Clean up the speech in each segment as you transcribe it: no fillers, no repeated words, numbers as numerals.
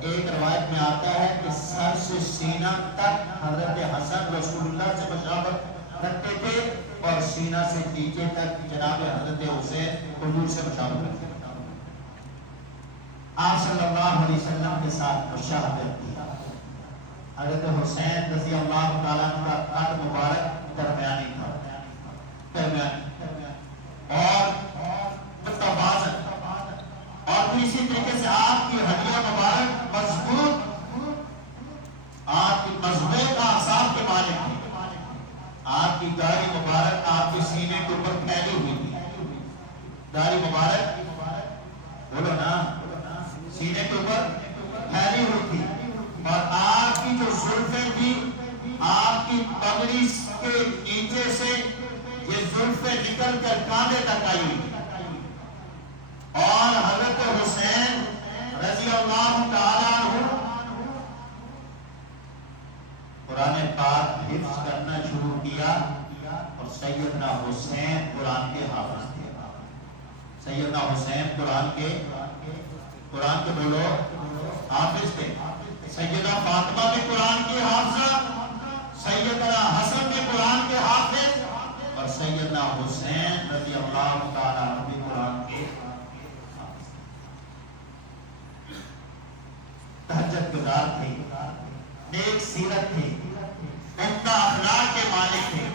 ایک روایت میں آتا ہے کہ سر سے سینہ تک حضرت حسن رسول اللہ سے مشابہت رکھتے تھے اور سینہ سے نیچے تک جناب حضرت حسین حضور سے مشابہت رکھتے تھے۔ آپ صلی اللہ علیہ وسلم کے ساتھ مشابہت کی۔ حضرت حسین رضی اللہ تعالیٰ عنہ کا قد مبارک درمیانی تھا، اور متوازن، اور پھر اسی طریقے سے آپ کی ہڈیاں مبارک مضبوط، آپ کی مضبوط اعصاب کے مالک تھے، آپ کی داڑھی مبارک آپ کے سینے کے اوپر پھیلی ہوئی تھی، داڑھی مبارک بولو نا سینے کے اوپر پھیلی ہوئی تھی، اور آپ کی جو زلفیں تھی آپ کی پگڑی کے نیچے سے یہ زلفیں نکل کر کاندھے تک آئی ہوئی تھی، اور حضرت حسین رضی اللہ تعالیٰ عنہ قرآن پاک حفظ کرنا شروع کیا، اور سیدنا حسین قرآن کے حافظ تھے۔ سیدنا حسین قرآن کے بولو حافظ تھے۔ سیدہ فاطمہ بھی قرآن کی حافظہ، سیدنا حسن بھی قرآن کے حافظ، اور سیدنا حسین رضی اللہ تعالیٰ عنہ بھی قرآن کے حافظ۔ تہجد گزار تھے، نیک سیرت تھے، عمدہ اخلاق کے مالک تھے۔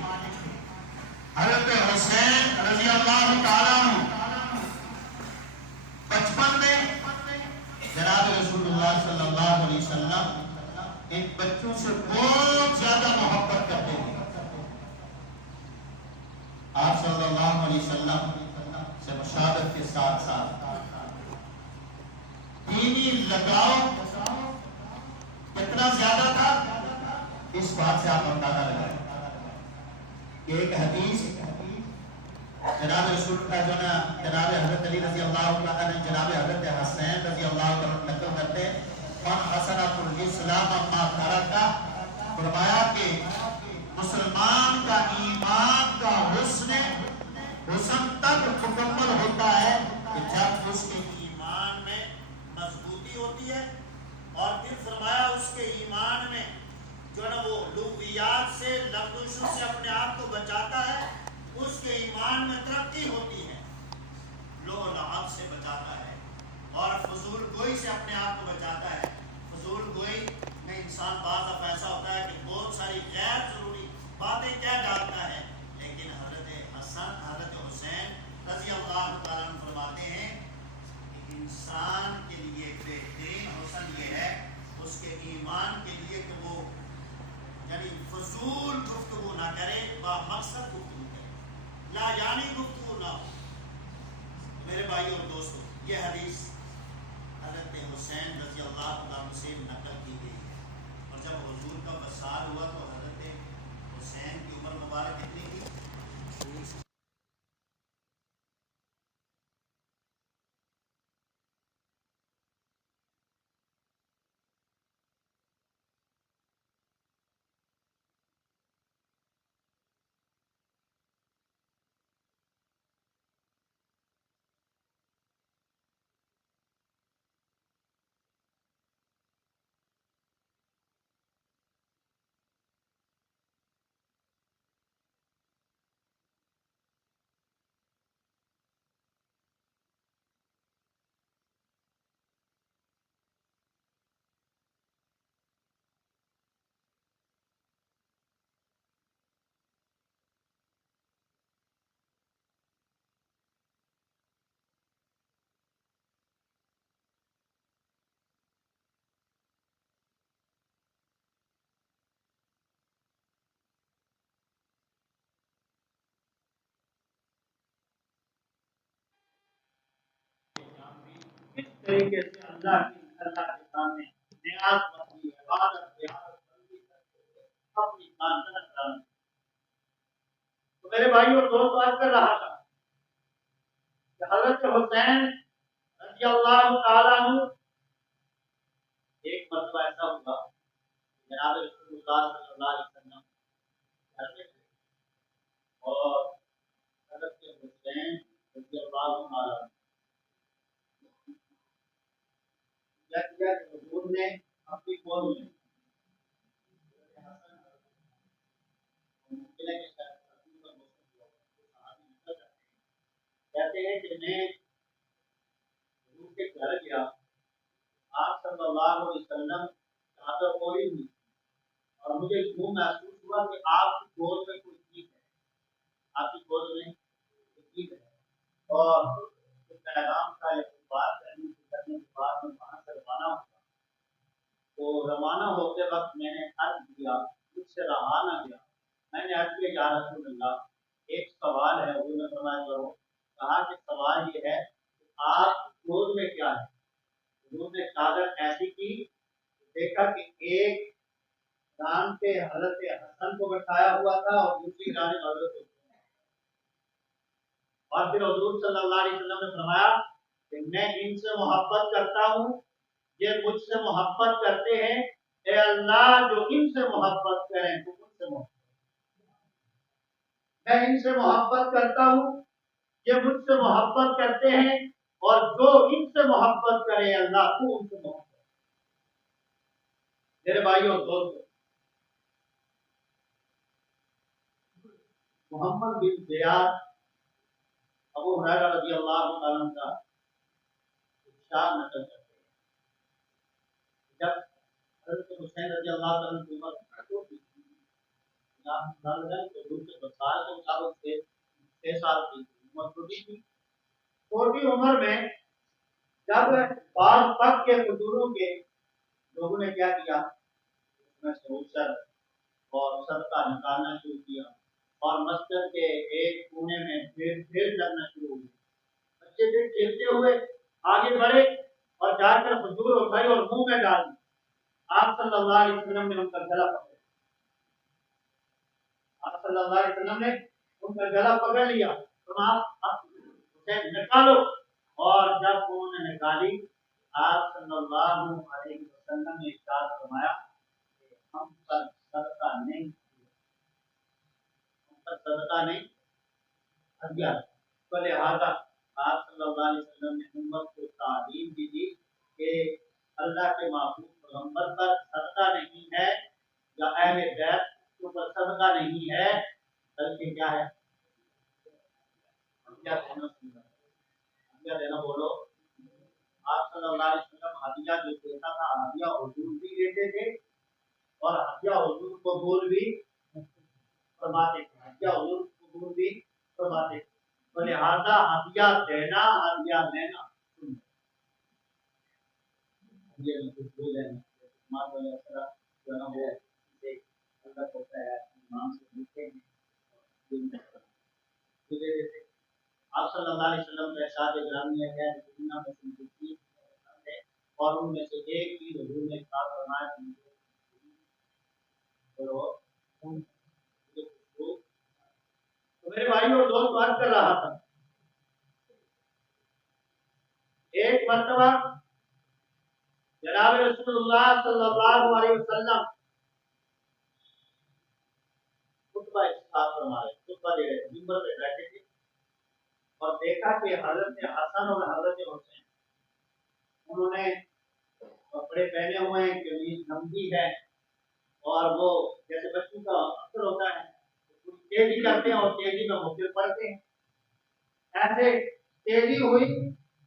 حضرت حسین رضی اللہ تعالیٰ عنہ بچپن میں جناب رسول اللہ صلی اللہ علیہ وسلم ان بچوں سے بہت زیادہ محبت کرتے ہیں۔ آپ صلی اللہ علیہ وسلم سے مشابہت کے ساتھ ساتھ دینی لگاؤ کتنا زیادہ تھا، اس بات سے آپ اندازہ لگائیں کہ ایک حدیث جناب رسول اللہ جو نا جناب حضرت علی رضی اللہ عنہ نے جناب حضرت حسین رضی اللہ عنہ نقل کرتے ہیں، من حسنۃ الاسلام ما ترکا، فرمایا کہ مسلمان کا ایمان کا حسن تک مکمل ہوتا ہے کہ جب اس کے ایمان میں مضبوطی ہوتی ہے، اور پھر فرمایا اس کے ایمان میں جو نا وہ لغویات سے لغزشوں سے اپنے آپ کو بچاتا ہے، اس کے ایمان میں ترقی ہوتی ہے، لو لعب سے بچاتا ہے، اور فضول گوئی سے اپنے آپ کو بچاتا ہے۔ فضول گوئی میں انسان بعض دفعہ ایسا ہوتا ہے کہ بہت ساری غیر ضروری باتیں کہہ ڈالتا ہے، لیکن حضرت حسین رضی اللہ تعالیٰ عنہ فرماتے ہیں کہ انسان کے لیے بہترین حسن یہ ہے اس کے ایمان کے لیے کہ وہ یعنی فضول گفتگو نہ کرے، با مقصد گفتگو کرے، لا یعنی گفتگو نہ ہو۔ میرے بھائی اور دوستو، یہ حدیث حضرت حسین رضی اللہ عنہ سے نقل کی گئی ہے، اور جب حضور کا وصال ہوا تو حضرت حسین کی عمر مبارک کتنی تھی؟ اس طریقے سے اللہ کے سامنے نیاز مندی، عبادت، اپنی کانفیڈنس ڈالنا۔ تو میرے بھائی اور دوست بات کر رہا تھا کہ حضرت حسین رضی اللہ تعالیٰ عنہ ایک مرتبہ ایسا ہوا جناب رسول اللہ صلی اللہ علیہ وسلم گھر میں تھے، اور حضرت حسین رضی اللہ تعالیٰ عنہ کیا کیا کہ حضور نے اپنی قوم میں کہتے ہیں کہ میں حضور کے گھر گیا، آپ صلی اللہ علیہ وسلم چادر اوڑھی ہوئی اور مجھے یوں محسوس ہوا کہ آپ کی گود میں کوئی چیز ہے، آپ کی گود میں کوئی چیز ہے، اور پیغام کا ایک بات کرنے کے بعد میں وہاں سے روانہ ہوا تو روانہ ہوتے وقت میں نے عرض کیا، مجھ سے رہا نہ گیا، میں نے عرض کیا یا رسول اللہ ایک سوال ہے، حضور نے فرمایا کرو، کہا کہ سوال یہ ہے کہ آپ گود میں کیا ہے؟ حضور نے چادر ایسی کی، دیکھا کہ ایک جان پہ حضرت حسن کو بٹھایا ہوا تھا اور دوسری جانب حضرت حسین، اور پھر حضور صلی اللہ علیہ وسلم نے فرمایا کہ میں ان سے محبت کرتا ہوں، یہ مجھ سے محبت کرتے ہیں، اے اللہ جو ان سے محبت کریں تو ان سے محبت، میں ان سے محبت کرتا ہوں، یہ مجھ سے محبت کرتے ہیں، اور جو ان سے محبت کرے اللہ تو ان سے محبت کرے۔ میرے بھائی اور دوستو، محمد بن زیاد ابو ہریرہ رضی اللہ تعالیٰ عنہ کا ارشاد نقل کرتے ہیں، جب حضرت حسین رضی اللہ تعالیٰ عنہ کی عمر چھوٹی تھی، چھ سال کی عمر چھوٹی تھی، چھوٹی عمر میں جب بعض پک کے بزرگوں کے لوگوں نے کیا کیا، اس میں سے عشر اور صدقہ نکالنا شروع کیا، اور مسجد کے ایک کونے میں بھیڑ لگنا شروع ہوئی، بچے بھی کھیلتے ہوئے آگے بڑھے اور جا کر حضور اٹھائی اور منہ میں ڈال دی، آپ صلی اللہ علیہ وسلم نے ان کا گلا پکڑا، آپ صلی اللہ علیہ وسلم نے ان کا گلا پکڑ لیا، تم آپ اسے نکالو، اور جب انہوں نے نکالی آپ صلی اللہ علیہ وسلم نے ارشاد فرمایا کہ ہم پر صدقہ نہیں، ہم پر صدقہ نہیں دیا، تو لہٰذا آپ صلی اللہ علیہ وسلم نے امت کو تعلیم دی کہ اللہ کے محبوب پیغمبر پر صدقہ نہیں ہے یا اہل بیت کے اوپر صدقہ نہیں ہے، بلکہ کیا ہے؟ ہدیہ دینا سننا، ہدیہ دینا بولو۔ آپ صلی اللہ علیہ وسلم ہدیہ جو دیتا تھا، ہدیہ حضور بھی دیتے تھے اور ہدیہ حضور قبول بھی فرماتے تھے، ہدیہ حضور قبول بھی فرماتے تھے، تو لہٰذا ہدیہ دینا ہدیہ لینا سننا، ہدیہ میں کچھ بول لینا، مات والا طرح جو نا وہ اللہ ہوتا ہے امام سے پوچھتے ہیں آپ صلی اللہ علیہ وسلم کا ارشاد گرامی ہے دنیا میں سے چیز ہے، اور ان میں سے ایک چیز حضور نے ارشاد فرمایا کہ تو میرے بھائی اور دوست بات کر رہا تھا، ایک مرتبہ جناب رسول اللہ صلی اللہ علیہ وسلم خطبہ ارشاد فرما رہے، خطبہ دے رہے، منبر پہ بیٹھے تھے اور دیکھا کہ حضرت حسن اور حضرت حسین انہوں نے کپڑے پہنے ہوئے ہیں، قمیض لمبی ہے، اور وہ جیسے بچوں کا اکثر ہوتا ہے تیزی کرتے ہیں اور تیزی میں ہوتے پڑتے ہیں، ایسے تیزی ہوئی،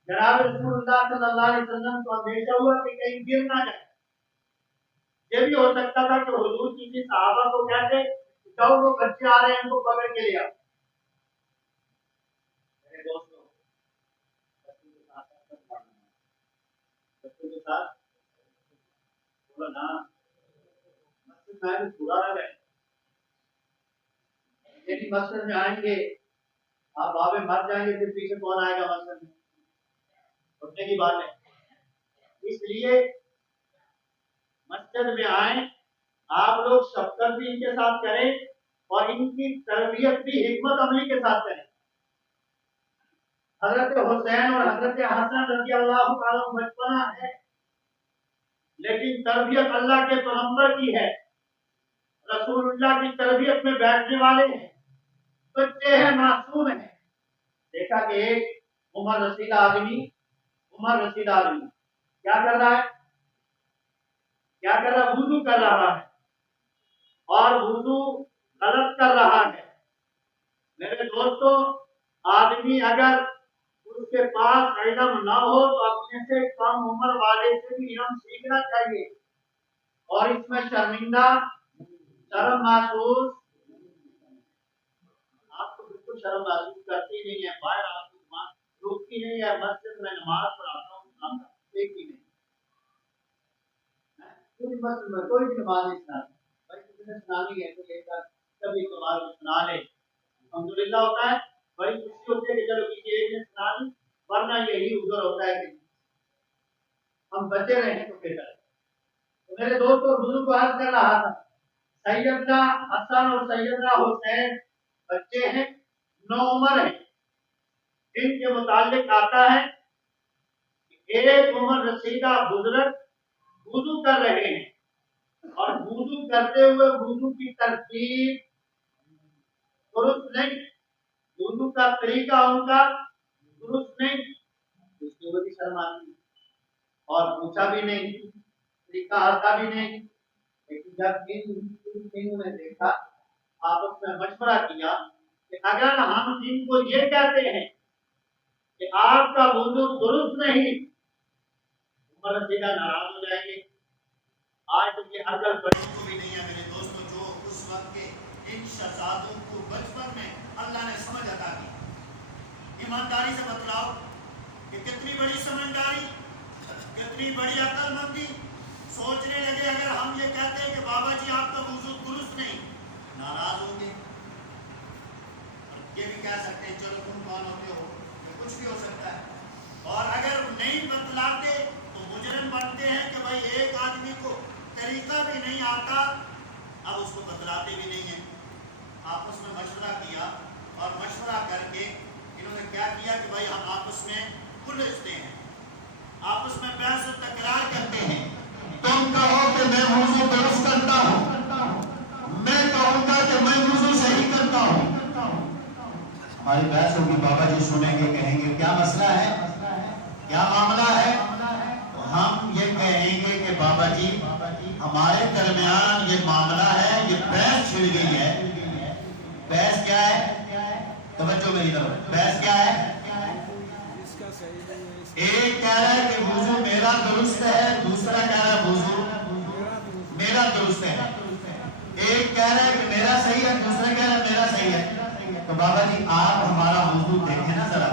جناب رسول اللہ صلی اللہ علیہ وسلم کو اندیشہ ہوا کہ کہیں گر نہ جائے، یہ بھی ہو سکتا تھا کہ حضور کسی صحابہ کو کہتے جاؤ وہ بچے آ رہے ہیں ان کو پکڑ کے لے آؤ۔ میرے دوستوں، بچوں کے ساتھ بولا نا مسجد میں بھی برا نہ رہے، لیکن مسجد میں آئیں گے آپ بابے مر جائیں گے، پھر پیچھے کون آئے گا مسجد میں؟ اٹھنے کی بات ہے، اس لیے مسجد میں آئیں، آپ لوگ شفقت بھی ان کے ساتھ کریں اور ان کی تربیت بھی حکمت عملی کے ساتھ کریں۔ حضرت حسین اور حضرت حسن رضی اللہ تعالیٰ بچپنا ہے، لیکن تربیت اللہ کے پیغمبر کی ہے، رسول اللہ کی تربیت میں بیٹھنے والے ہیں، بچے ہیں، معصوم ہیں۔ دیکھا کہ ایک عمر رسید آدمی کیا کر رہا ہے؟ کیا کر رہا ہے؟ وضو کر رہا ہے اور وضو غلط کر رہا ہے۔ میرے دوستو، آدمی اگر اس کے پاس علم نہ ہو تو اپنے سے کم عمر والے سے بھی علم سیکھنا چاہیے، اور اس میں شرمندہ شرم محسوس، آپ کو بالکل شرم محسوس کرتی نہیں ہے، باہر آپ کی نماز روکتی نہیں ہے، مسجد میں نماز پڑھاتا ہوں دیکھتی نہیں، پوری مسجد میں کوئی بھی نماز نہیں سناتی، بھائی کسی نے سنانی ہے تو لے کر کبھی کبھار سنا لے، الحمدللہ ہوتا ہے، بڑی خوشی ہوتی ہے کہ چلو کسی ایک نے سنا لی، ورنہ یہی عذر ہوتا ہے کہ ہم بچے رہے تو بہتر ہے۔ تو میرے دوستوں، وضو کو عرض کر رہا تھا، سیدنا حسن اور سیدنا حسین بچے ہیں، نوعمر ہیں، ان کے متعلق آتا ہے کہ ایک عمر رسیدہ بزرگ وضو کر رہے ہیں، اور وضو کرتے ہوئے وضو کی ترتیب درست نہیں، وضو کا طریقہ ان کا درست نہیں، اس کی وجہ شرم آتی اور پوچھا بھی نہیں، طریقہ آتا بھی نہیں، لیکن جب ان نے دیکھا، آپس میں مشورہ کیا کہ اگر ہم جن کو یہ کہتے ہیں کہ آپ کا وضو درست نہیں، عمر رسیدہ ناراض ہو جائیں گے۔ آج تو یہ عقل بڑی کو بھی نہیں ہے میرے دوستوں، جو اس وقت کے ان شہزادوں کو بچپن میں اللہ نے سمجھ عطا کی۔ ایمانداری سے بتلاؤ کہ کتنی بڑی سمجھداری، کتنی بڑی عقل مندی، سوچنے لگے اگر ہم یہ کہتے ہیں کہ بابا جی آپ کا وضو درست نہیں، ناراض ہوں گے، یہ بھی کہہ سکتے ہیں چلو تم کون ہوتے ہو، یہ کچھ بھی ہو سکتا ہے، اور اگر نہیں بتلاتے تو مجرم بنتے ہیں کہ بھائی ایک آدمی کو طریقہ بھی نہیں آتا، اب اس کو بتلاتے بھی نہیں ہیں۔ آپس میں مشورہ کیا، اور مشورہ کر کے انہوں نے کیا کیا کہ بھائی ہم آپس میں الجھتے ہیں، آپس میں بحث و تکرار کرتے ہیں، تم کہو کہ میں وضو درست کرتا ہوں، میں کہوں گا کہ میں وضو صحیح کرتا ہوں، ہماری بحث ہوگی، بابا جی سنیں گے، کہیں گے کیا مسئلہ ہے، کیا معاملہ ہے، تو ہم یہ کہیں گے کہ بابا جی ہمارے درمیان یہ معاملہ ہے، یہ بحث چھڑ گئی ہے۔ بحث کیا ہے؟ توجہ میری طرف، بحث کیا ہے؟ ایک کہہ رہا ہے کہ وضو میرا درست ہے، دوسرا کہہ رہا ہے وضو میرا درست ہے، ایک کہہ رہا ہے کہ میرا صحیح ہے، دوسرا کہہ رہا ہے میرا صحیح ہے۔ تو بابا جی آپ ہمارا وضو دیکھیں نا ذرا،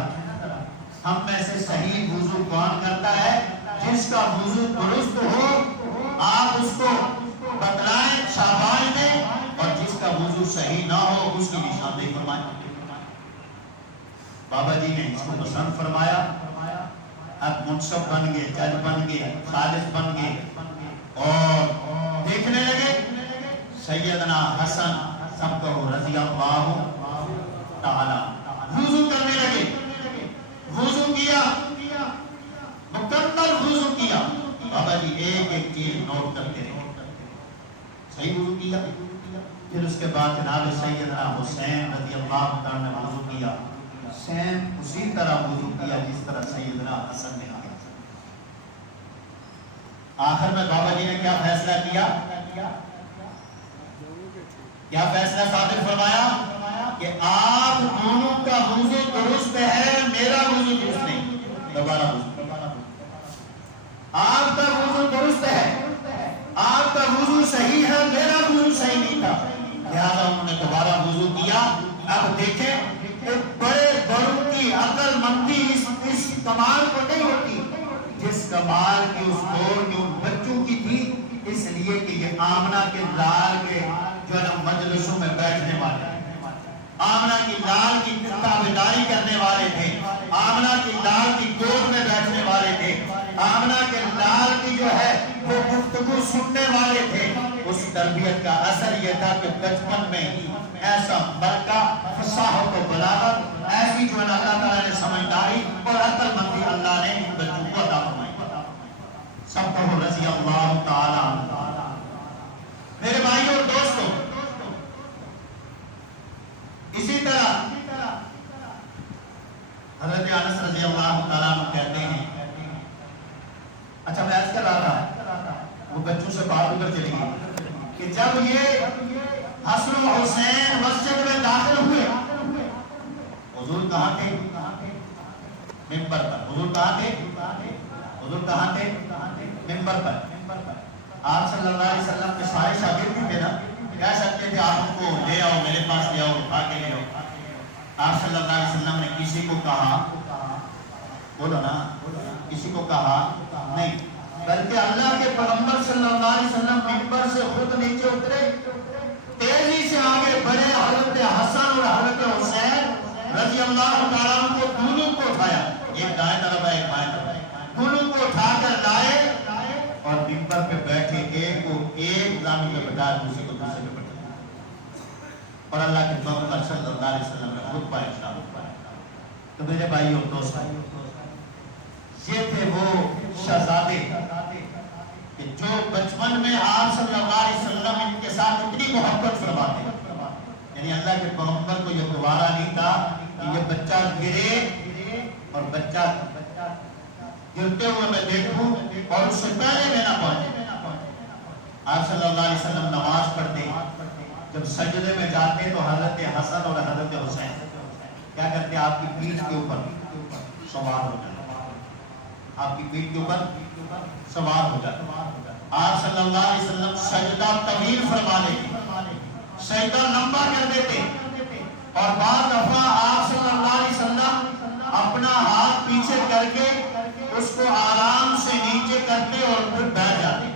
ہم میں سے صحیح وضو کون کرتا ہے؟ جس کا وضو درست ہو آپ اس کو بتلائیں، شاباش دیں، اور جس کا وضو صحیح نہ ہو اس کی نشاندہی فرمائیں۔ بابا جی نے اس کو پسند فرمایا، اب منصف بن گئے، جج بن گئے، ثالث بن گئے، اور دیکھنے لگے سیدنا حسن سب کو رضی اللہ تعالی وضو کرنے لگے، وضو کیا، مکمل وضو کیا۔ بابا جی ایک ایک چیز نوٹ کرتے رہے، صحیح وضو کیا، پھر اس کے بعد جناب سیدنا حسین رضی اللہ تعالی نے وضو کیا، سیم اسی طرح وضو کیا جس طرح سیدنا حسن نے کیا۔ آخر میں بابا جی نے کیا فیصلہ کیا؟ کیا فیصلہ صادر فرمایا کہ آپ دونوں کا وضو درست ہے، میرا وضو درست نہیں۔ دوبارہ وضو، آپ کا وضو درست ہے، آپ کا وضو صحیح ہے، میرا وضو صحیح نہیں تھا، لہذا انہوں نے دوبارہ وضو کیا۔ اب دیکھیں کہ بڑے بڑوں کی عقل مندی اس کمال کو نہیں ہوتی جس کمال کی اس دور کے ان بچوں کی تھی، اس لیے کہ یہ آمنہ کے لال کے جو ہے مجلسوں میں بیٹھنے والے، آمنہ کی لال کی تابعداری کرنے والے تھے، آمنہ کی لال کی گود میں بیٹھنے والے تھے، آمنہ کے لال کی جو ہے وہ گفتگو سننے والے تھے۔ اس تربیت کا اثر یہ تھا کہ بچپن میں ہی ایسا ملکہ، فصاحت و بلاغت، ایسی جو اللہ تعالیٰ نے سمجھداری اور عقل مندی اللہ نے ان بچوں کو عطا فرمائی۔ سب کو رضی اللہ تعالیٰ۔ میرے بھائیوں اور دوستوں، اسی طرح حضرت انس رضی اللہ تعالیٰ عنہ کہتے ہیں، اچھا میں عرض کر رہا تھا وہ بچوں سے بات جب یہ حسن و حسین مسجد میں داخل ہوئے، حضور کہاں تھے؟ منبر پر۔ حضور کہاں تھے؟ حضور کہاں تھے؟ منبر پر۔ آپ صلی اللہ علیہ وسلم کے سارے شاگرد بھی تھے نا، کہہ سکتے تھے آپ ان کو لے آؤ، میرے پاس لے آؤ، اٹھا کے لے آؤ۔ آپ صلی اللہ علیہ وسلم نے کسی کو کہا، بولو نا، کسی کو کہا نہیں، بلکہ اللہ کے پیغمبر صلی اللہ علیہ وسلم منبر سے خود نیچے اترے، تیزی سے آگے بڑھے، حضرت حسن اور حضرت حسین رضی اللہ تعالیٰ عنہ کو دونوں کو اٹھایا، ایک دائیں طرف ہے ایک بائیں طرف ہے، دونوں کو اٹھا کر لائے اور منبر پہ بیٹھے، ایک کو ایک زانو پہ بٹھایا، دوسرے کو دوسرے پہ بٹھایا، اور اللہ کے پیغمبر صلی اللہ علیہ وسلم نے خطبہ ارشاد فرمایا۔ تو میرے بھائیوں دوستوں، یہ تھے وہ شہزادے کہ جو بچپن میں آپ صلی اللہ علیہ وسلم ان کے ساتھ اتنی محبت فرماتے، یعنی اللہ کے پیغمبر کو یہ گوارا نہیں تھا کہ یہ بچہ گرے اور بچہ گرتے ہوئے میں دیکھوں اور اس سے پہلے میں نہ پہنچے۔ آپ صلی اللہ علیہ وسلم نماز پڑھتے، جب سجدے میں جاتے تو حضرت حسن اور حضرت حسین کیا کرتے؟ آپ کی پیٹھ کے اوپر سوار ہو جاتے، آپ کی پیٹھ کے اوپر سوار ہو جاتے۔ آپ صلی اللہ علیہ وسلم سجدہ طویل فرما لیتے، سجدہ لمبا کر دیتے، اور بعض دفعہ آپ صلی اللہ علیہ وسلم اپنا ہاتھ پیچھے کر کے اس کو آرام سے نیچے کرتے اور پھر بیٹھ جاتے،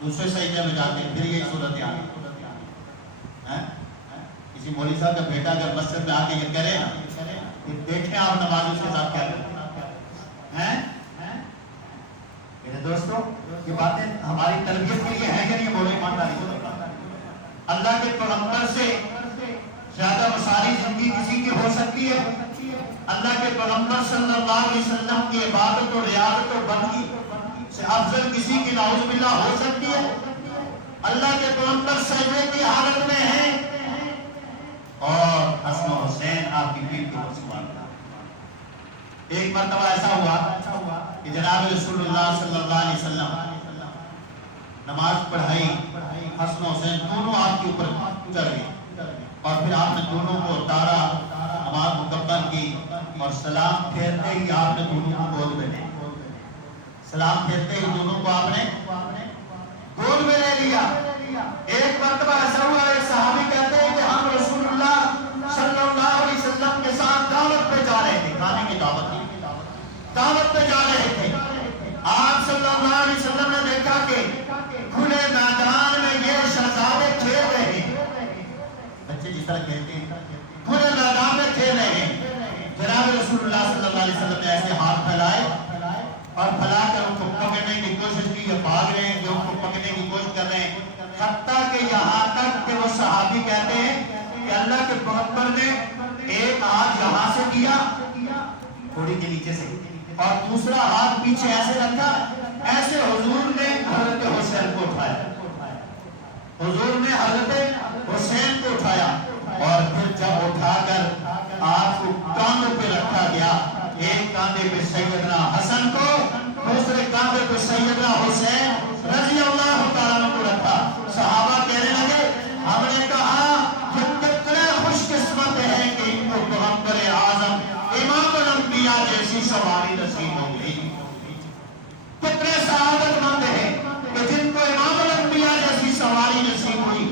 دوسرے سجدے میں جاتے، پھر یہ صورت آتی۔ کسی مولوی صاحب کا بیٹا اگر مسجد میں آ کے یہ کرے نا، پھر دیکھیں آپ نماز اس کے ساتھ کیا کرتے ہیں۔ میرے دوستو، یہ باتیں ہماری تربیت کے لیے ہیں کہ نہیں؟ بولے ایمانداری۔ اللہ کے پیغمبر سے زیادہ مساری زندگی کسی کی ہو سکتی ہے؟ اللہ کے پیغمبر صلی اللہ علیہ وسلم کی عبادت و ریاضت و بندگی سے افضل کسی کی نعوذ باللہ ہو سکتی ہے؟ اللہ کے پیغمبر سجدے کی حالت میں ہیں اور حسن و حسین آپ کی پیٹھ کے اوپر سوار تھا۔ ایک مرتبہ ایسا ہوا کہ جناب رسول اللہ صلی اللہ علیہ وسلم نماز پڑھائی، حسن و حسین دونوں آپ کے اوپر چڑھ گئے، اور پھر آپ نے دونوں کو اتارا، نماز مکمل کی، اور سلام پھیرتے ہی آپ نے دونوں کو گود میں لے لیا، سلام پھیرتے ہی دونوں کو آپ نے گود میں لے لیا۔ ایک مرتبہ ایسا ہوا، ایک صحابی کہتے ہیں کہ ہم رسول اللہ صلی اللہ علیہ وسلم کے ساتھ دعوت پہ جا رہے تھے، کھانے کی دعوت پہ جا رہے تھے، آپ صلی اللہ علیہ وسلم نے دیکھا کہ کھلے میدان میں یہ شہزادے کھیل رہے ہیں، بچے جس طرح کھیلتے ہیں کھلے میدان میں کھیل رہے ہیں۔ جناب رسول اللہ صلی اللہ علیہ وسلم نے ایسے ہاتھ پھیلائے اور پھیلا کر ان کو پکڑنے کی کوشش کی، یہ بھاگ رہے ہیں، جو ان کو پکڑنے کی کوشش کر رہے ہیں، حتیٰ کہ یہاں تک کہ وہ صحابی کہتے ہیں کہ اللہ کے پیغمبر نے ایک ہاتھ یہاں سے کیا تھوڑی کے نیچے سے، اور دوسرا ہاتھ پیچھے ایسے رکھا، ایسے حضور نے حضرت حسین کو اٹھایا، حضور نے حضرت حسین کو اٹھایا، اور پھر جب اٹھا کر آپ کو کاندھوں پہ رکھا گیا، ایک کاندھے پہ سیدنا حسن کو، دوسرے کاندھے پہ سیدنا حسین رضی اللہ تعالیٰ کو رکھا۔ صحابہ کہنے لگے، ہم نے کہا کہ کتنے خوش قسمت ہیں کہ ان کو پیغمبر اعظم امام الانبیاء جیسی سواری نصیب ہو گئی، کتنے سعادت مند ہیں کہ جن کو امام الانبیاء جیسی سواری نصیب ہوئی۔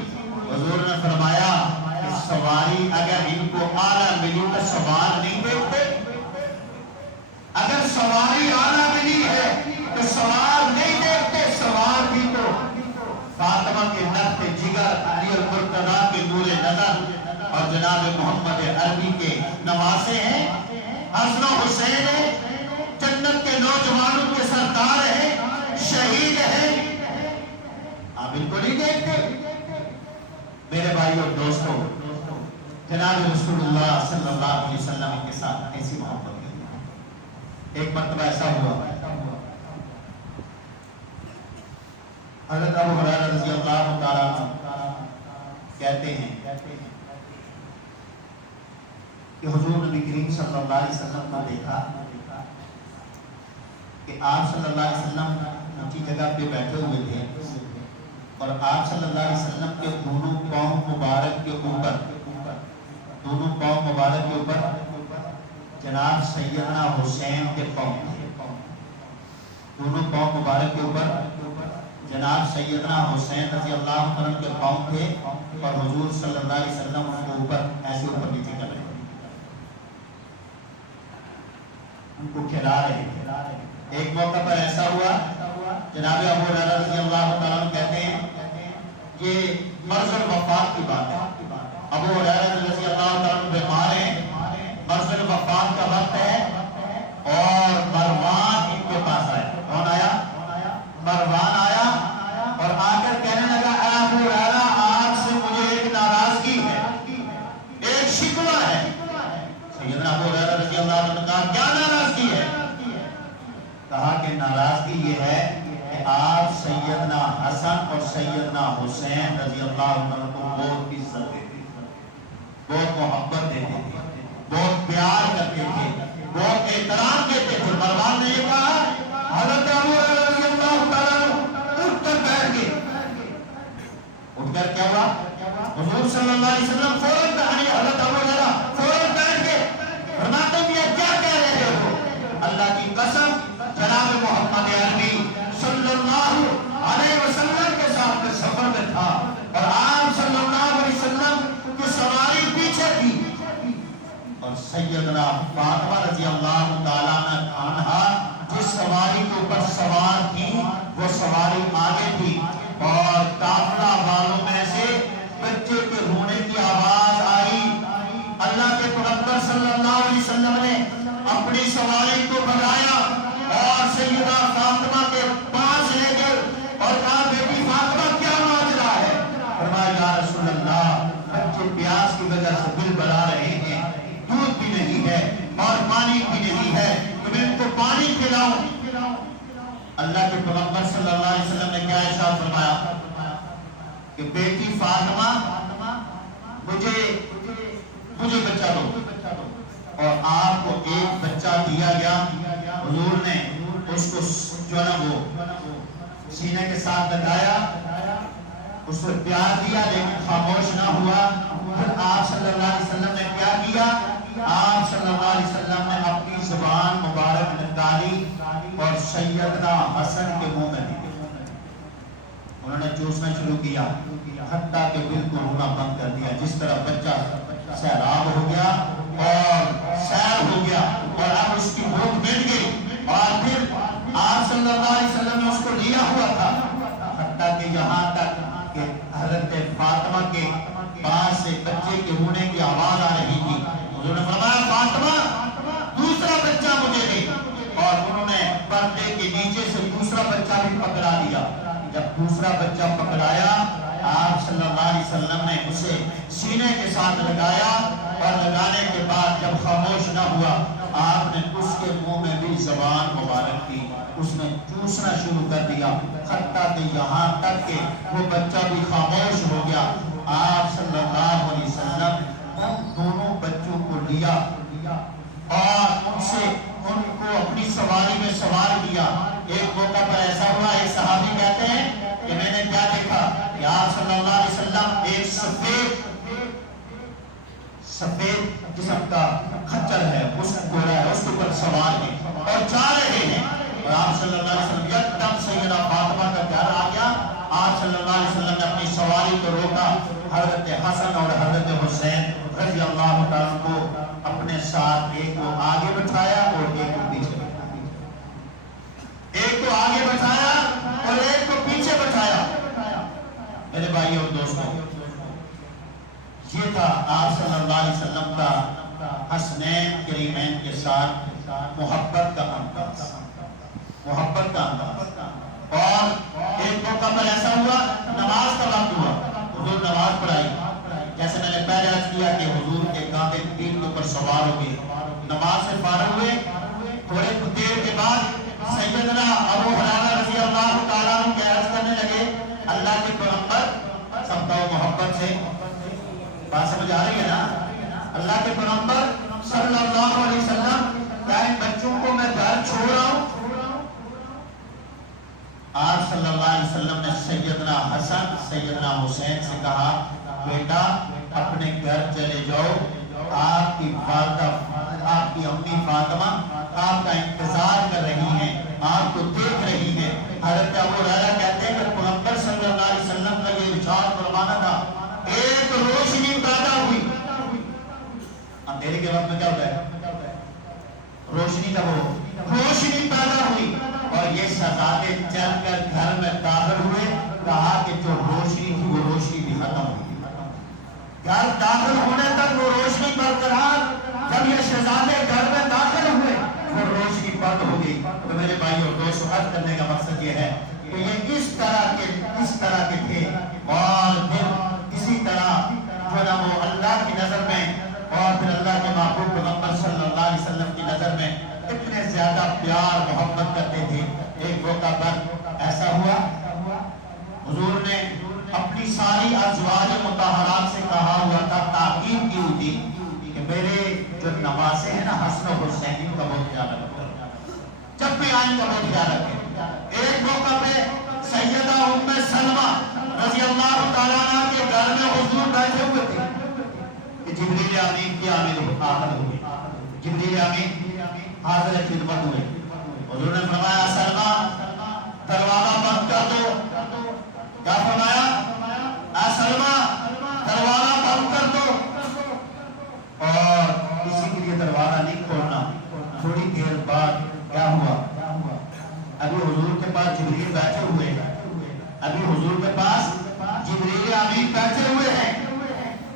حضور نے فرمایا کہ سواری اگر ان کو اعلیٰ ملی تو سوار نہیں دیکھتے، اگر سواری اعلیٰ ملی ہے تو سوار نہیں دیکھتے، سوار بھی تو فاطمہ کے نفت جگر، علی المرتضیٰ کے نور نظر اور جناب محمد عربی کے نواسے ہیں، حسن و حسین ہیں، جنت کے نوجوانوں کے سردار ہیں، شہید ہیں، آپ ان کو نہیں دیکھتے۔ میرے بھائی اور دوستوں، جناب رسول اللہ صلی اللہ علیہ وسلم کے ساتھ ایسی محبت کی۔ ایک مرتبہ ایسا ہوا، حضرت ابو ہریرہ رضی اللہ تعالیٰ عنہ کہتے ہیں کہ حضور نبی کریم صلی اللہ علیہ وسلم کو دیکھا کہ آپ صلی اللہ علیہ وسلم اونچی جگہ پہ بیٹھے ہوئے تھے، اور آپ صلی اللہ علیہ وسلم کے دونوں پاؤں مبارک کے اوپر جناب سیدنا حسین کے پاؤں تھے. دونوں پاؤں مبارک کے اوپر جناب سیدنا حسین رضی اللہ عنہ کے پاؤں تھے اور حضور صلی اللہ علیہ وسلم ان کو اوپر ایسے اوپر نیچے کر رہے تھے, ان کو کھلا رہے تھے. ایک موقع پر ایسا ہوا, جناب ابو ہریرہ رضی اللہ تعالیٰ عنہ کہتے ہیں یہ مرض الوفات کی بات ہے. ابو ہریرہ رضی اللہ تعالیٰ عنہ بیمار ہیں, مرض الوفات کا وقت ہے, اور مروان ان کے پاس آیا. کون آیا؟ مروان آیا اور آ کر کہنے لگا اے ابو ہریرہ آپ سے مجھے ایک ناراضگی ہے, ایک شکوہ ہے. سیدنا ابو ہریرہ رضی اللہ عنہ نے کہا کیا ناراضگی ہے؟ کہا کہ ناراضگی یہ ہے کہ آپ سیدنا حسن اور سیدنا حسین رضی اللہ عنہ کو بہت عزت دیتے تھے, بہت محبت دیتے تھے, بہت پیار کرتے تھے, بہت احترام دیتے تھے. مروان نے یہ کہا, حضرت ابو ہریرہ رضی اللہ تعالیٰ اٹھ کر بیٹھ گئے. اٹھ کر کیا ہوا؟ حضور صلی اللہ علیہ وسلم فوراً کہانی حضرت ابو ہریرہ فوراً بیٹھ گئے. فرماتے ہیں یہ کیا کہہ رہے ہو؟ اللہ کی قسم جناب محمد عربی صلی اللہ علیہ وسلم کے ساتھ میں سفر میں تھا اور آپ صلی اللہ علیہ وسلم کی سواری پیچھے تھی اور سیدنا فاطمہ رضی اللہ تعالیٰ عنہا جس سواری کے اوپر سوار تھی وہ سواری آگے تھی اور قافلہ والوں میں سے بچے کے رونے کی آواز آئی. اللہ کے پیغمبر صلی اللہ علیہ وسلم نے اپنی سواری کو بھگایا اور سیدہ فاطمہ کے پاس لے گئے اور کہا بیٹی فاطمہ کیا ماجرا ہے؟ فرمایا یا رسول اللہ بچے پیاس کی وجہ سے بل بلا رہے ہیں, دودھ بھی نہیں ہے اور پانی بھی نہیں ہے, تو میں ان کو پانی پلاؤں. اللہ کے پیغمبر صلی اللہ علیہ وسلم نے کیا ارشاد فرمایا کہ بیٹی فاطمہ مجھے بچہ دو, اور آپ کو ایک بچہ دیا گیا. حضور نے اس کو جو ہے نا وہ سینے کے ساتھ لگایا, اس کو پیار دیا لیکن خاموش نہ ہوا. پھر آپ صلی اللہ علیہ وسلم نے کیا کیا؟ آپ صلی اللہ علیہ وسلم نے اپنی زبان مبارک نکالی اور سیدنا حسن کے منہ میں دی. انہوں نے چوسنا شروع کیا حتیٰ کہ بالکل رونا بند کر دیا. جس طرح بچہ سیراب ہو گیا اور سیر ہو گیا اور اب اس کی بھوک مٹ گئی, اور پھر آپ صلی اللہ علیہ وسلم نے اس کو لیا ہوا تھا حتیٰ کہ یہاں تک کہ حضرت فاطمہ کے پاس سے بچے کے رونے کی آواز آ رہی تھی. حضور نے فرمایا فاطمہ دوسرا بچہ مجھے دے, اور انہوں نے پردے کے نیچے سے دوسرا بچہ بھی پکڑا دیا. جب دوسرا بچہ پکڑایا آپ صلی اللہ علیہ وسلم نے اسے سینے کے ساتھ لگایا, اور لگانے کے بعد جب خاموش نہ ہوا آپ نے اس کے منہ میں بھی زبان مبارک کی, اس نے چوسنا شروع کر دیا حتیٰ کہ یہاں تک کہ وہ بچہ بھی خاموش ہو گیا. آپ صلی اللہ علیہ وسلم ان دونوں بچوں کو لیا اور ان کو اپنی سواری میں سوار کیا. ایک موقع پر ایسا ہوا, ایک صحابی کہتے ہیں کہ میں نے کیا دیکھا کہ آپ صلی اللہ علیہ وسلم ایک سفید قسم کا خچر ہے, اس گھوڑا ہے, اس کے اوپر سوار ہیں اور جا رہے ہیں. اور آپ صلی اللہ علیہ وسلم یکدم سیدہ فاطمہ کا گھر آ گیا. آپ صلی اللہ علیہ وسلم نے اپنی سواری کو روکا, حضرت حسن اور حضرت حسین رضی اللہ تعالیٰ کو اپنے ساتھ ایک کو آگے بٹھایا اور ایک کو پیچھے بٹھایا, ایک کو آگے بٹھایا اور ایک کو پیچھے بٹھایا. میرے بھائی اور دوستوں, یہ تھا آپ صلی اللہ علیہ وسلم کا حسنین کریمین کے ساتھ محبت کا انداز, محبت کا انداز. اور ایک موقع پر ایسا ہوا, نماز کا وقت ہوا, حضور نماز پڑھائی. جیسے میں نے پہلے عرض کیا کہ حضور کے کاندھے پیٹھ کے اوپر سوار ہو گئے, نماز سے فارغ ہوئے. تھوڑے دیر کے بعد سیدنا ابو ہریرہ رضی اللہ تعالیٰ عنہ کے عرض کرنے لگے اللہ کے پیغمبر, سب کا محبت سے بات سمجھ آ رہی ہے نا, اللہ کے پیغمبر صلی اللہ علیہ وسلم کیا ان بچوں کو میں گھر چھوڑ رہا ہوں؟ آپ صلی اللہ علیہ وسلم نے سیدنا حسن سیدنا حسین سے کہا بیٹا اپنے گھر چلے جاؤ، آپ کی والدہ آپ کی امی فاطمہ آپ کا انتظار کر رہی ہیں، آپ کو دیکھ رہی ہیں۔ حضرت ابو ہریرہ کہتے ہیں کہ پیغمبر صلی اللہ علیہ وسلم کا یہ ارشاد فرمانا تھا ایک روشنی پیدا ہوئی۔ اندھیرے کے وقت میں کیا ہوتا ہے؟ روشنی کا وہ روشنی پیدا ہوئی اور یہ شہزادے چل کر گھر میں داخل ہوئے، کہا کہ جو روشنی تھی وہ روشنی بھی ختم ہوئی۔ گھر داخل ہونے تک وہ روشنی برقرار، جب یہ شہزادے گھر میں داخل ہوئے وہ روشنی بند ہو گئی۔ تو میرے بھائیوں دوستو عرض کرنے کا مقصد یہ ہے کہ یہ اس طرح کے تھے اور پھر اسی طرح جو نا وہ اللہ کی نظر میں اور پھر اللہ کے محبوب پیغمبر صلی اللہ علیہ وسلم کی نظر میں اتنے زیادہ پیار محبت کرتے تھے۔ ایک موقع پر ایسا ہوا حضور نے اپنی ساری ازواج مطہرات سے کہا ہوا تھا، تاکید کی ہوئی تھی کہ میرے جو نواسے ہیں نا حسن و حسین کا بہت خیال رکھیں، جب بھی آئیں کا بہت خیال رکھیں۔ ایک موقع پہ سیدہ ام سلمہ رضی اللہ تعالیٰ عنہ کے گھر میں حضور بیٹھے ہوئے تھے کہ جبریل امین کی آمد ہوئی، جبریل امین حاضر خدمت ہوئے۔ حضور نے فرمایا سلمہ دروازہ بند کر دو، کیا فرمایا؟ اے سلمہ دروازہ بند کر دو اور کسی کے لیے دروازہ نہیں کھولنا۔ تھوڑی دیر بعد کیا ہوا؟ ابھی حضور کے پاس جبریل بیٹھے ہوئے ہیں، ابھی حضور کے پاس جبریل امین بیٹھے ہوئے ہیں۔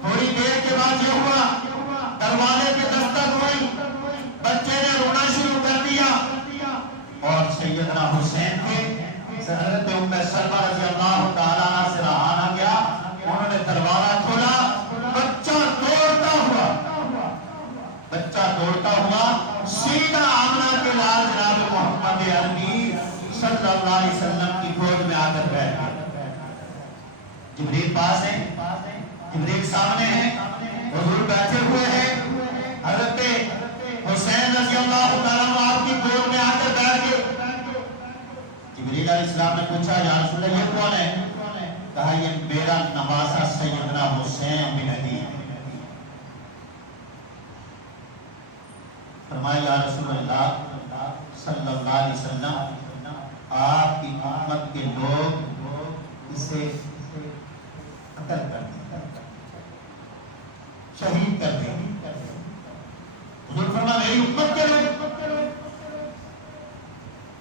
تھوڑی دیر کے بعد یہ ہوا دروازے پہ دستک ہوئی، بچے نے رونا شروع کر دیا اور سیدنا حسین کے حضرت ام سلمہ رضی اللہ تعالیٰ عنہ سے رہا نہ گیا، انہوں نے دروازہ کھولا، بچہ دوڑتا ہوا سیدھا آمنہ کے لال جناب محمد عربی صلی اللہ علیہ وسلم کی گود میں آ کر بیٹھ گیا۔ جبریل پاس ہے، جبریل سامنے ہے، حضور بیٹھے ہوئے ہیں، حضرت حسین رضی اللہ تعالیٰ عنہ آپ کی گود میں آ کر بیٹھ گئے۔ جبریل علیہ السلام نے پوچھا یا رسول اللہ یہ کون ہے؟ کہا یہ میرا نواسہ سیدنا حسین بن علی۔ فرمایا یا رسول اللہ صلی اللہ علیہ وسلم آپ کی امت کے لوگ اسے قتل کر دیں، شہید کر دیں۔ حضور فرمایا میری امت کے لوگ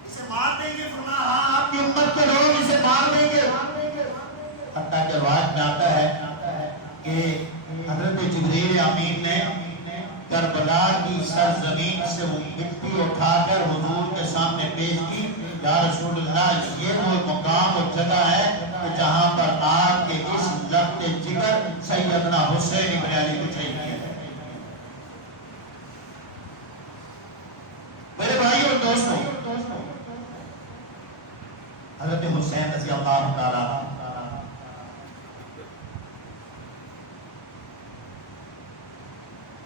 اسے مار دیں گے؟ فرمایا ہاں آپ کی امت کے لوگ اسے مار دیں گے۔ حتیٰ کہ روایت میں آتا ہے کہ حضرت جبریل امین نے کربلا کی سرزمین سے وہ مٹی اٹھا کر حضور کے سامنے پیش کی، یا رسول اللہ یہ وہ مقام اور جگہ ہے کہ جہاں پر آپ کے اس لفظ جگر سیدنا حسین بن علی کو شہید کیا ہے۔ میرے بھائی اور دوستوں حضرت حسین رضی اللہ تعالیٰ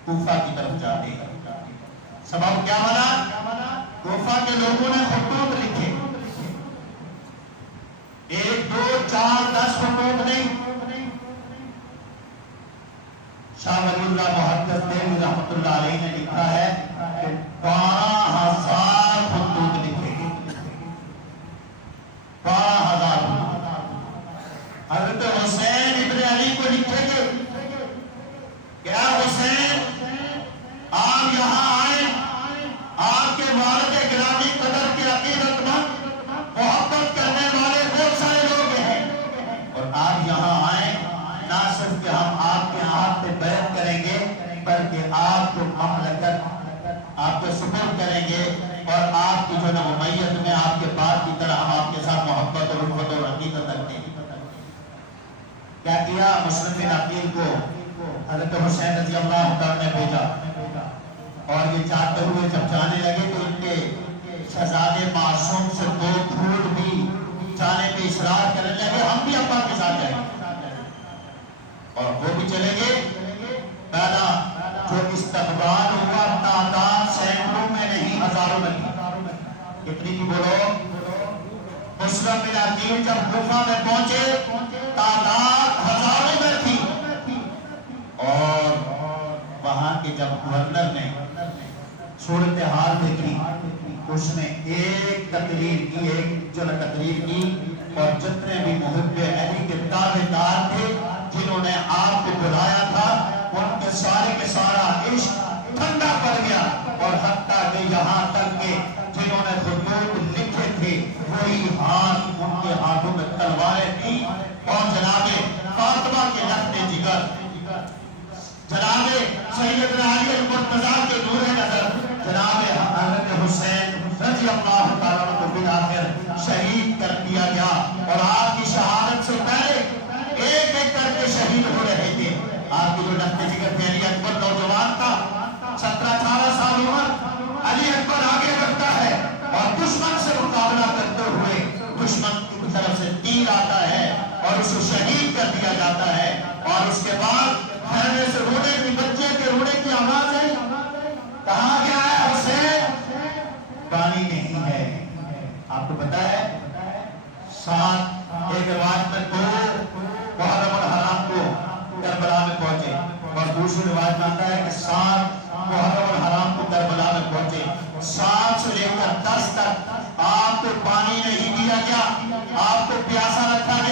کوفہ کی طرف جاتے ہیں۔ سبب کیا بنا؟ کوفہ کے لوگوں نے خطوط لکھے، 1 2 4 10 خطوط نہیں، شاہ ولی اللہ محدث دہلوی رحمۃ اللہ علیہ نے لکھا ہے کہ 12,000 خطوط لکھے گئے، 12,000 حضرت حسین ابن علی کو لکھے گئے کہ اے حسین آپ یہاں آئیں، آپ کے والد گرامی قدر کے عقیدت مند محبت کرنے والے بہت سارے لوگ ہیں، اور آپ یہاں آئیں نہ صرف کہ ہم آپ کے ہاتھ پہ بیعت کریں گے بلکہ آپ کو مملکت آپ کو سپرد کریں گے اور آپ کی جو نومیت میں آپ کے بعد کی طرح ہم آپ کے ساتھ محبت اور الفت اور عقیدت رکھتے ہیں۔ کیا کیا؟ مسلم بن عقیل کو حضرت حسین رضی اللہ تعالیٰ نے بھیجا اور یہ چاہتے ہوئے جب جانے لگے تو ان کے شہزادے معصوم سے 2 پھوٹ بھی جانے پہ اصرار کرنے لگے ہم بھی ابا کے ساتھ جائیں گے، اور وہ بھی چلیں گے۔ پہلا جو استقبال ہوا تعداد سینکڑوں میں نہیں ہزاروں میں، کتنی کی بولو؟ مسلم بن عقیل جب کوفہ میں پہنچے تعداد ہزاروں میں تھی، اور وہاں کے جب گورنر نے صورتحال دیکھی، اس نے ایک تقریر کی، اور جتنے بھی محب علی کے تابع دار تھے جنہوں نے آپ کو بلایا تھا، ان کے سارے کے سارا عشق ٹھنڈا پڑ گیا، اور حتیٰ کہ یہاں تک کہ جنہوں نے خطوط لکھے تھے وہی ہاتھ ان کے ہاتھوں میں تلواریں تھیں، اور جناب فاطمہ کے لخت جگر، جناب سیدنا علی المرتضیٰ کے نور نظر، جناب حضرت حسین رضی اللہ تعالیٰ عنہ کو بالآخر شہید کر دیا گیا، اور آپ کی شہادت سے پہلے ایک ایک کر کے شہید ہو رہے تھے۔ آپ کی جو لخت جگر تھے، علی اکبر نوجوان تھا، 17-18 سال عمر، علی اکبر آگے بڑھتا ہے اور دشمن سے مقابلہ کرتے ہوئے دشمن کی طرف سے تیر آتا ہے اور اس کو شہید کر دیا جاتا ہے، اور اس کے بعد خیمے سے رونے کی، بچے کے رونے کی آواز ہے، کہاں گیا ہے حسین؟ پانی نہیں ہے۔ آپ کو پتا ہے ساتھ ایک روایت میں 2 محرم الحرام کو کربلا میں پہنچے، اور دوسری روایت میں آتا ہے کہ 7 محرم الحرام کو کربلا میں پہنچے، 7 سے لے کر 10 تک آپ کو پانی نہیں دیا گیا، آپ کو پیاسا رکھا گیا۔